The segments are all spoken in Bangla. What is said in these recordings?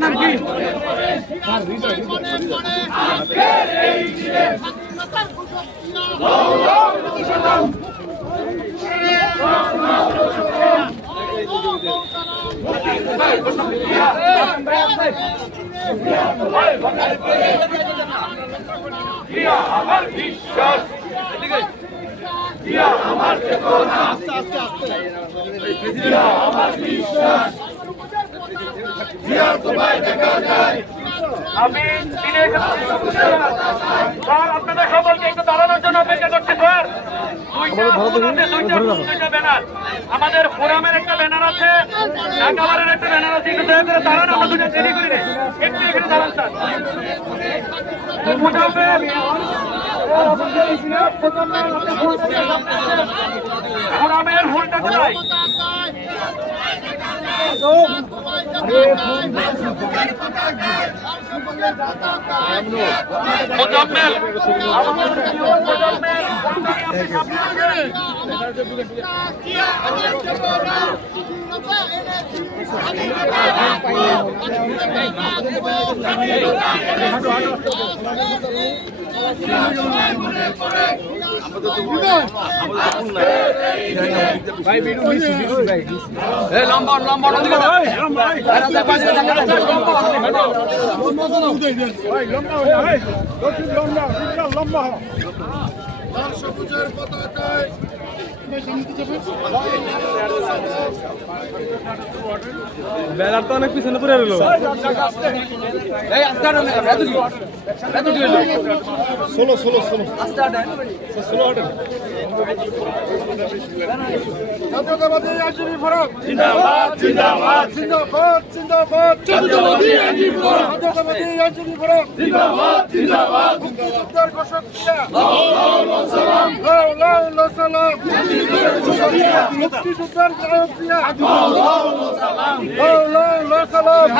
নাম কি? আমার বিশ্বাস, আমার চেতনা, আমার বিশ্বাস, তোমায় দেখা যায়। আমি স্যার আপনাদের সকলকে একটু দাঁড়ানোর জন্য অপেক্ষা করছি স্যার। দুইটা ব্যানার, আমাদের ফোরামের একটা ব্যানার আছে, ঢাকাবারের একটা ব্যানার আছে, একটু দয়া করে দাঁড়ান, আমরা দুটো দেরি করি একটু এখানে দাঁড়ান স্যার। ফোরামের ফুলটা কোথায়? মোজাম্মেল লম্বা লম্বা সবুজের পতাকায় বেলার তো অনেক পিছনে পড়ে রইল। ষোলো জিন্দাবাদ জিন্দাবাদ জিন্দাবাদ জিন্দাবাদ জিন্দাবাদ জিন্দাবাদ মুক্তিযোদ্ধার ঘোষক সালাম সালাম মুক্তিযোদ্ধার গায়ক দিয়া সালাম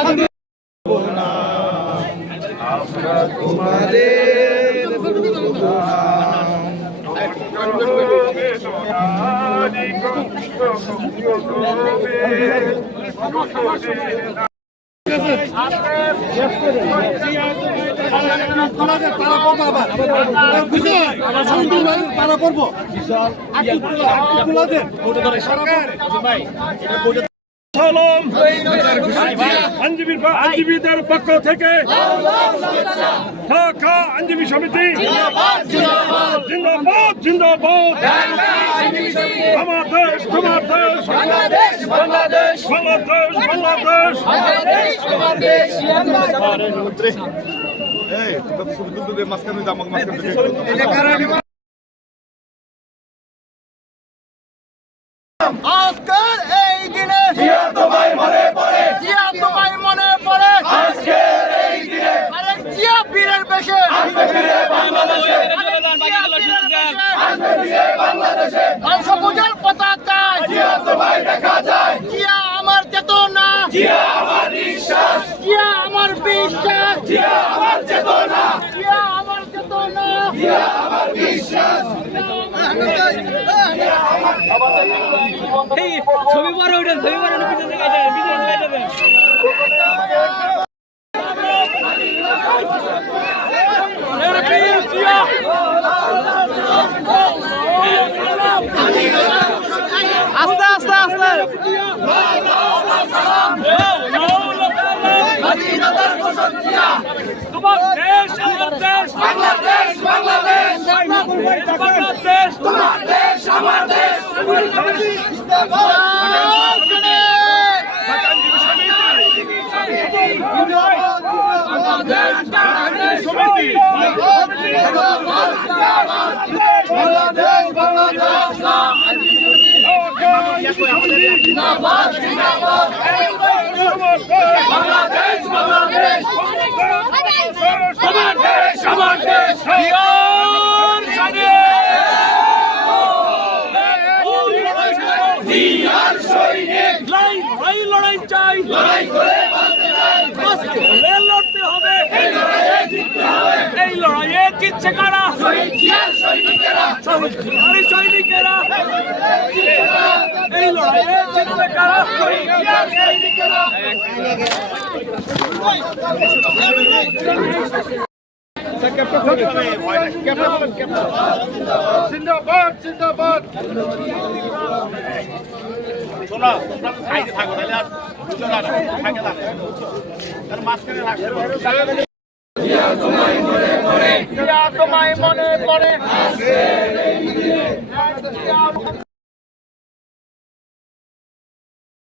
আইনজীবীদের পক্ষ থেকে ঢাকা আইনজীবী সমিতি জিন্দাবাদ জিন্দাবাদ। আমার দেশ তোমার দেশ, বাংলাদেশ বাংলাদেশ বাংলাদেশ বাংলাদেশ। আজকের এই দিনে জিয়া তোমায় মনে পড়ে, জিয়া তোমায় মনে পড়ে, আজকের এই দিনে আরেক জিয়া বীরের বেশে আসবে ফিরে বাংলাদেশে, আসবে ফিরে বাংলাদেশে। লাল সবুজের পতাকায় জিয়া তোমায় দেখা যায়, জিয়া আমার চেতনা, জিয়া আমার বিশ্বাস, জিয়া আমার বিশ্বাস, জিয়া আমার চেতনা, জিয়া আমার চেতনা, জিয়া আমার বিশ্বাস। ছবি পরে উঠেন, ছবি পরে পিছনে যাবেন। আস্তে আস্তে আস্তে তোমার দেশ আমার দেশ, বাংলাদেশ বাংলাদেশ, বাংলাদেশ তোমার দেশ আমার দেশ। লড়াই করে লড়তে হবে, এই লড়াইয়ে জিতছে কারা? সৈনিকেরা এই লড়াইয়ে জিতবে কারা? জিন্দাবাদ জিন্দাবাদ শোনো, তোমরা তো সাইডে থাকো, তাহলে আর দুজন আর থাকে না। তার মাঝখানে রাখতে পারো। তোমায় মনে পড়ে